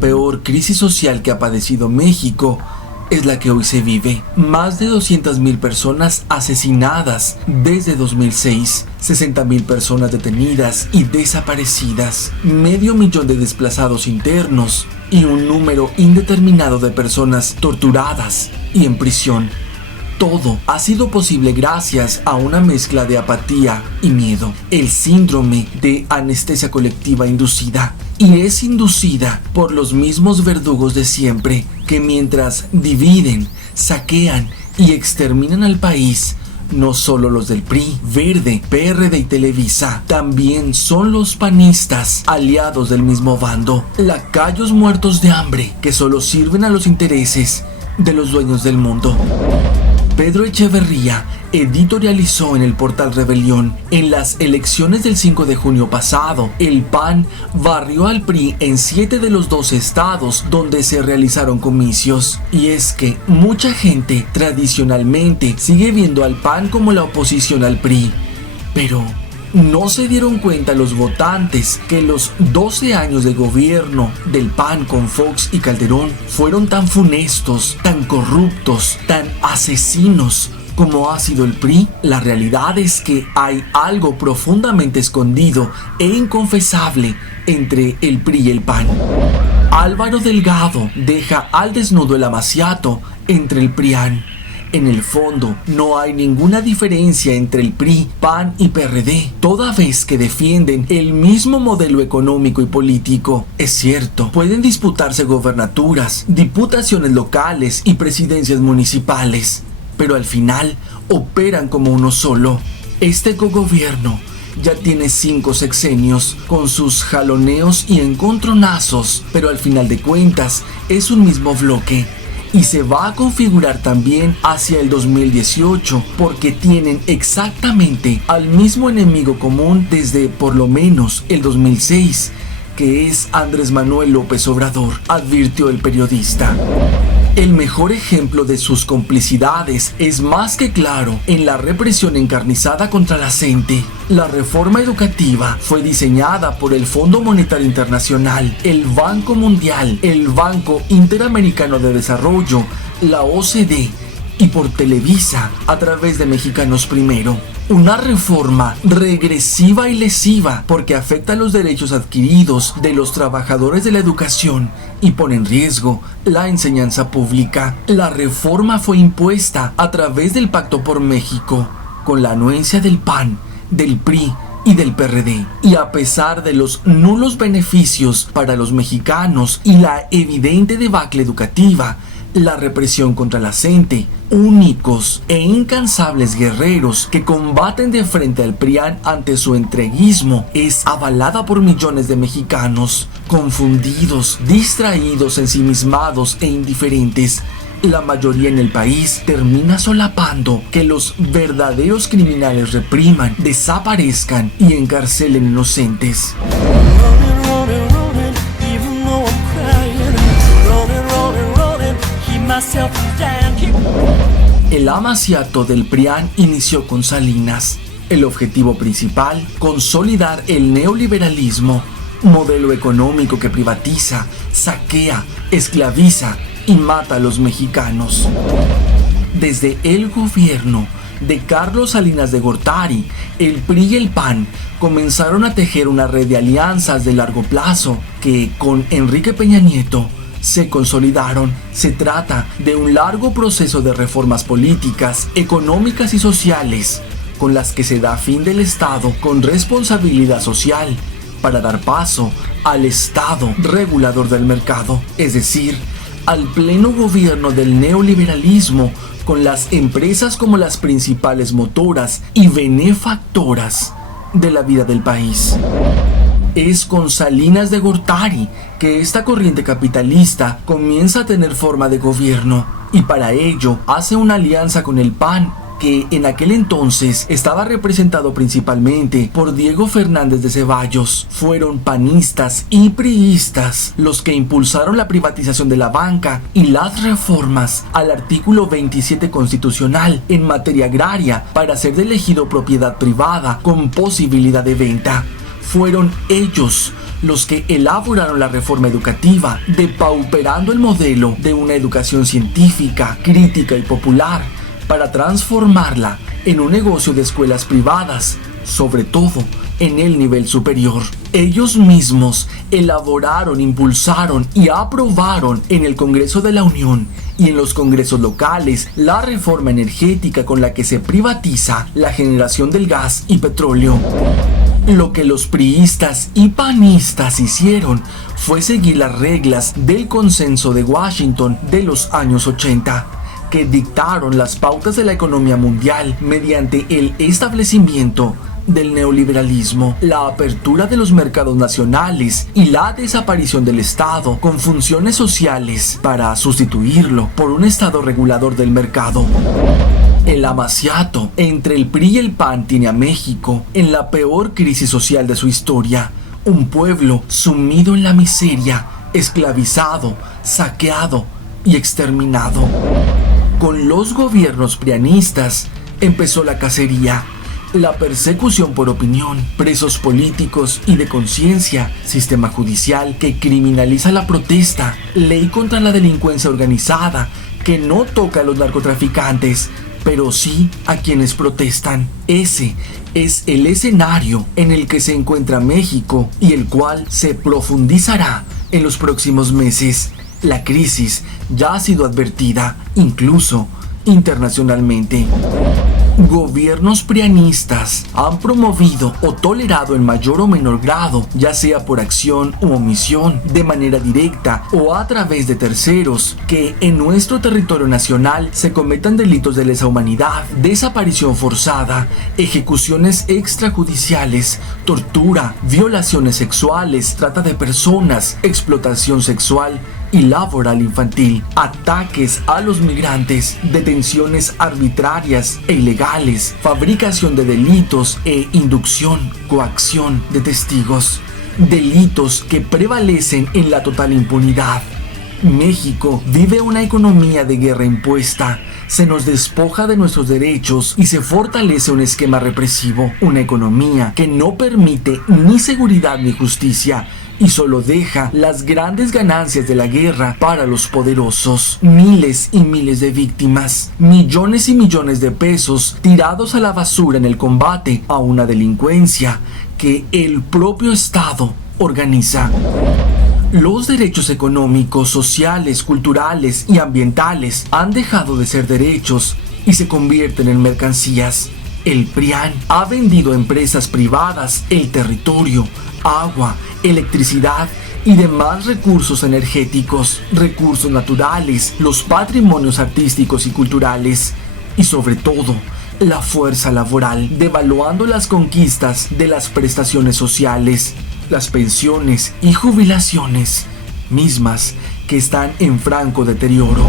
la peor crisis social que ha padecido México es la que hoy se vive. Más de 200,000 personas asesinadas desde 2006, 60,000 personas detenidas y desaparecidas, 500,000 de desplazados internos y un número indeterminado de personas torturadas y en prisión. Todo ha sido posible gracias a una mezcla de apatía y miedo, el síndrome de anestesia colectiva inducida. Y es inducida por los mismos verdugos de siempre, que mientras dividen, saquean y exterminan al país, no solo los del PRI, Verde, PRD y Televisa, también son los panistas, aliados del mismo bando, lacayos muertos de hambre que solo sirven a los intereses de los dueños del mundo. Pedro Echeverría editorializó en el portal Rebelión: en las elecciones del 5 de junio pasado, el PAN barrió al PRI en 7 de los 12 estados donde se realizaron comicios. Y es que mucha gente tradicionalmente sigue viendo al PAN como la oposición al PRI, pero no se dieron cuenta los votantes que los 12 años de gobierno del PAN con Fox y Calderón fueron tan funestos, tan corruptos, tan asesinos como ha sido el PRI. La realidad es que hay algo profundamente escondido e inconfesable entre el PRI y el PAN. Álvaro Delgado deja al desnudo el amaciato entre el PRIAN. En el fondo, no hay ninguna diferencia entre el PRI, PAN y PRD, toda vez que defienden el mismo modelo económico y político. Es cierto, pueden disputarse gobernaturas, diputaciones locales y presidencias municipales, pero al final operan como uno solo. Este cogobierno ya tiene 5 sexenios, con sus jaloneos y encontronazos, pero al final de cuentas es un mismo bloque. Y se va a configurar también hacia el 2018, porque tienen exactamente al mismo enemigo común desde por lo menos el 2006, que es Andrés Manuel López Obrador, advirtió el periodista. El mejor ejemplo de sus complicidades es más que claro en la represión encarnizada contra la gente. La reforma educativa fue diseñada por el Fondo Monetario Internacional, el Banco Mundial, el Banco Interamericano de Desarrollo, la OCDE y por Televisa a través de Mexicanos Primero. Una reforma regresiva y lesiva porque afecta los derechos adquiridos de los trabajadores de la educación y pone en riesgo la enseñanza pública. La reforma fue impuesta a través del Pacto por México, con la anuencia del PAN, del PRI y del PRD. Y a pesar de los nulos beneficios para los mexicanos y la evidente debacle educativa, la represión contra la gente, únicos e incansables guerreros que combaten de frente al PRIAN ante su entreguismo, es avalada por millones de mexicanos, confundidos, distraídos, ensimismados e indiferentes. La mayoría en el país termina solapando que los verdaderos criminales repriman, desaparezcan y encarcelen inocentes. El amaciato del PRIAN inició con Salinas. El objetivo principal, consolidar el neoliberalismo, modelo económico que privatiza, saquea, esclaviza y mata a los mexicanos. Desde el gobierno de Carlos Salinas de Gortari, el PRI y el PAN comenzaron a tejer una red de alianzas de largo plazo que, con Enrique Peña Nieto, se consolidaron. Se trata de un largo proceso de reformas políticas, económicas y sociales, con las que se da fin del Estado con responsabilidad social para dar paso al Estado regulador del mercado, es decir, al pleno gobierno del neoliberalismo, con las empresas como las principales motoras y benefactoras de la vida del país. Es con Salinas de Gortari que esta corriente capitalista comienza a tener forma de gobierno, y para ello hace una alianza con el PAN, que en aquel entonces estaba representado principalmente por Diego Fernández de Ceballos. Fueron panistas y priistas los que impulsaron la privatización de la banca y las reformas al artículo 27 constitucional en materia agraria para hacer del ejido propiedad privada con posibilidad de venta. fueron ellos los que elaboraron la reforma educativa, depauperando el modelo de una educación científica, crítica y popular, para transformarla en un negocio de escuelas privadas, sobre todo en el nivel superior. Ellos mismos elaboraron, impulsaron y aprobaron en el Congreso de la Unión y en los congresos locales la reforma energética con la que se privatiza la generación del gas y petróleo. Lo que los priistas y panistas hicieron fue seguir las reglas del Consenso de Washington de los años 80, que dictaron las pautas de la economía mundial mediante el establecimiento del neoliberalismo, la apertura de los mercados nacionales y la desaparición del Estado con funciones sociales para sustituirlo por un Estado regulador del mercado. El amaciato entre el PRI y el PAN tiene a México en la peor crisis social de su historia, un pueblo sumido en la miseria, esclavizado, saqueado y exterminado. Con los gobiernos prianistas empezó la cacería, la persecución por opinión, presos políticos y de conciencia, sistema judicial que criminaliza la protesta, ley contra la delincuencia organizada que no toca a los narcotraficantes, pero sí a quienes protestan. Ese es el escenario en el que se encuentra México y el cual se profundizará en los próximos meses. La crisis ya ha sido advertida, incluso internacionalmente. Gobiernos prianistas han promovido o tolerado en mayor o menor grado, ya sea por acción u omisión, de manera directa o a través de terceros, que en nuestro territorio nacional se cometan delitos de lesa humanidad, desaparición forzada, ejecuciones extrajudiciales, tortura, violaciones sexuales, trata de personas, explotación sexual y laboral infantil, ataques a los migrantes, detenciones arbitrarias e ilegales, fabricación de delitos e inducción, coacción de testigos, delitos que prevalecen en la total impunidad. México vive una economía de guerra impuesta, se nos despoja de nuestros derechos y se fortalece un esquema represivo, una economía que no permite ni seguridad ni justicia, y solo deja las grandes ganancias de la guerra para los poderosos. Miles y miles de víctimas, millones y millones de pesos tirados a la basura en el combate a una delincuencia que el propio Estado organiza. Los derechos económicos, sociales, culturales y ambientales han dejado de ser derechos y se convierten en mercancías. El PRIAN ha vendido a empresas privadas el territorio, agua, electricidad y demás recursos energéticos, recursos naturales, los patrimonios artísticos y culturales y sobre todo la fuerza laboral, devaluando las conquistas de las prestaciones sociales, las pensiones y jubilaciones, mismas que están en franco deterioro.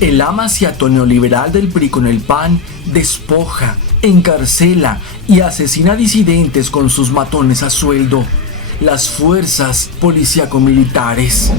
El amaciato neoliberal del PRI con el PAN despoja, encarcela y asesina disidentes con sus matones a sueldo, las fuerzas policíaco-militares.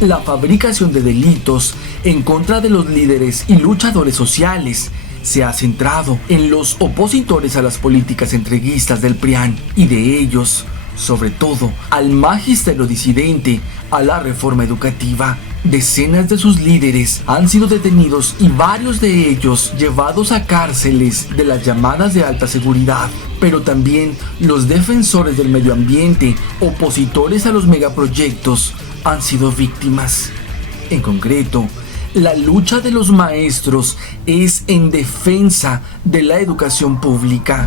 La fabricación de delitos en contra de los líderes y luchadores sociales se ha centrado en los opositores a las políticas entreguistas del PRIAN y de ellos, sobre todo, al magisterio disidente, a la reforma educativa. Decenas de sus líderes han sido detenidos y varios de ellos llevados a cárceles de las llamadas de alta seguridad, pero también los defensores del medio ambiente, opositores a los megaproyectos, han sido víctimas. En concreto, la lucha de los maestros es en defensa de la educación pública.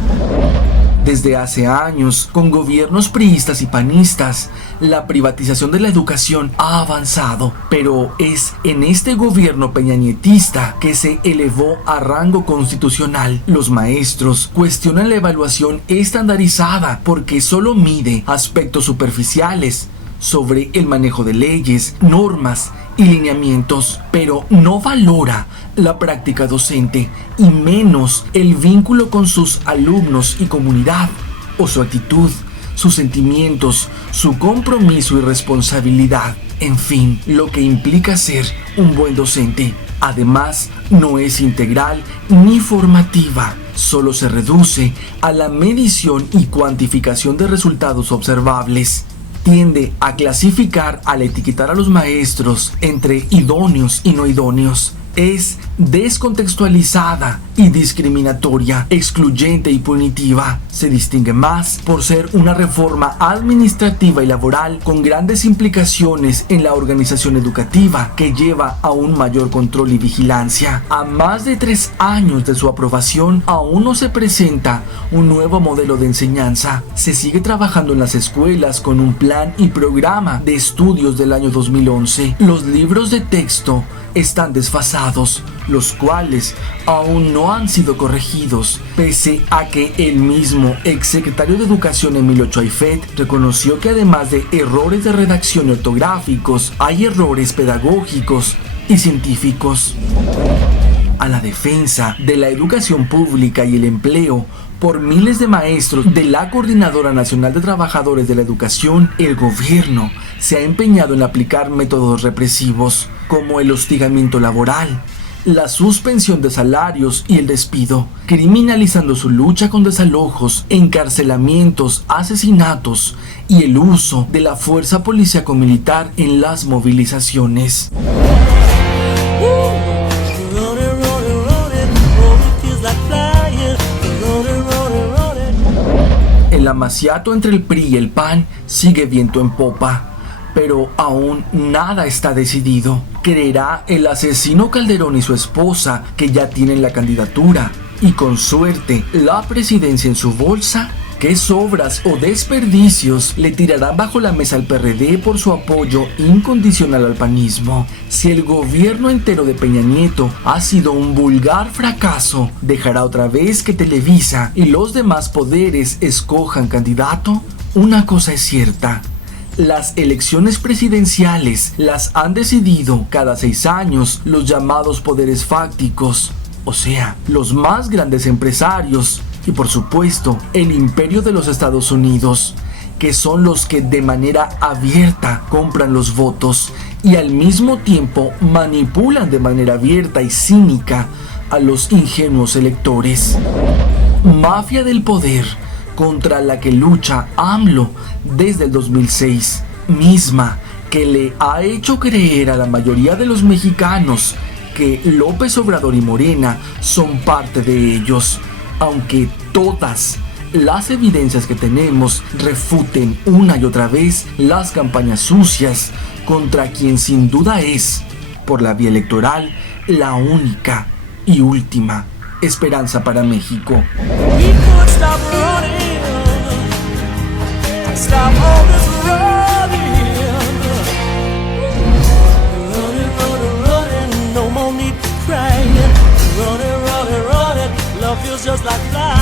Desde hace años, con gobiernos priistas y panistas, la privatización de la educación ha avanzado, pero es en este gobierno peñanietista que se elevó a rango constitucional. Los maestros cuestionan la evaluación estandarizada porque solo mide aspectos superficiales sobre el manejo de leyes, normas y lineamientos, pero no valora la práctica docente y menos el vínculo con sus alumnos y comunidad, o su actitud, sus sentimientos, su compromiso y responsabilidad, en fin, lo que implica ser un buen docente. Además, no es integral ni formativa, solo se reduce a la medición y cuantificación de resultados observables. Tiende a clasificar al etiquetar a los maestros entre idóneos y no idóneos. Es descontextualizada y discriminatoria, excluyente y punitiva. Se distingue más por ser una reforma administrativa y laboral con grandes implicaciones en la organización educativa que lleva a un mayor control y vigilancia. A más de 3 años de su aprobación, aún no se presenta un nuevo modelo de enseñanza. Se sigue trabajando en las escuelas con un plan y programa de estudios del año 2011. Los libros de texto están desfasados, los cuales aún no han sido corregidos, pese a que el mismo exsecretario de Educación Emilio Choaifet reconoció que además de errores de redacción y ortográficos, hay errores pedagógicos y científicos. A la defensa de la educación pública y el empleo por miles de maestros de la Coordinadora Nacional de Trabajadores de la Educación, el gobierno se ha empeñado en aplicar métodos represivos como el hostigamiento laboral, la suspensión de salarios y el despido, criminalizando su lucha con desalojos, encarcelamientos, asesinatos y el uso de la fuerza policíaco-militar en las movilizaciones. El amaciato entre el PRI y el PAN sigue viento en popa, pero aún nada está decidido. ¿Creerá el asesino Calderón y su esposa que ya tienen la candidatura y con suerte la presidencia en su bolsa? ¿Qué sobras o desperdicios le tirarán bajo la mesa al PRD por su apoyo incondicional al panismo? Si el gobierno entero de Peña Nieto ha sido un vulgar fracaso, ¿dejará otra vez que Televisa y los demás poderes escojan candidato? Una cosa es cierta. Las elecciones presidenciales las han decidido cada 6 años los llamados poderes fácticos, o sea, los más grandes empresarios y por supuesto el imperio de los Estados Unidos, que son los que de manera abierta compran los votos y al mismo tiempo manipulan de manera abierta y cínica a los ingenuos electores. Mafia del poder contra la que lucha AMLO desde el 2006, misma que le ha hecho creer a la mayoría de los mexicanos que López Obrador y Morena son parte de ellos, aunque todas las evidencias que tenemos refuten una y otra vez las campañas sucias contra quien sin duda es, por la vía electoral, la única y última esperanza para México. Feels just like flying.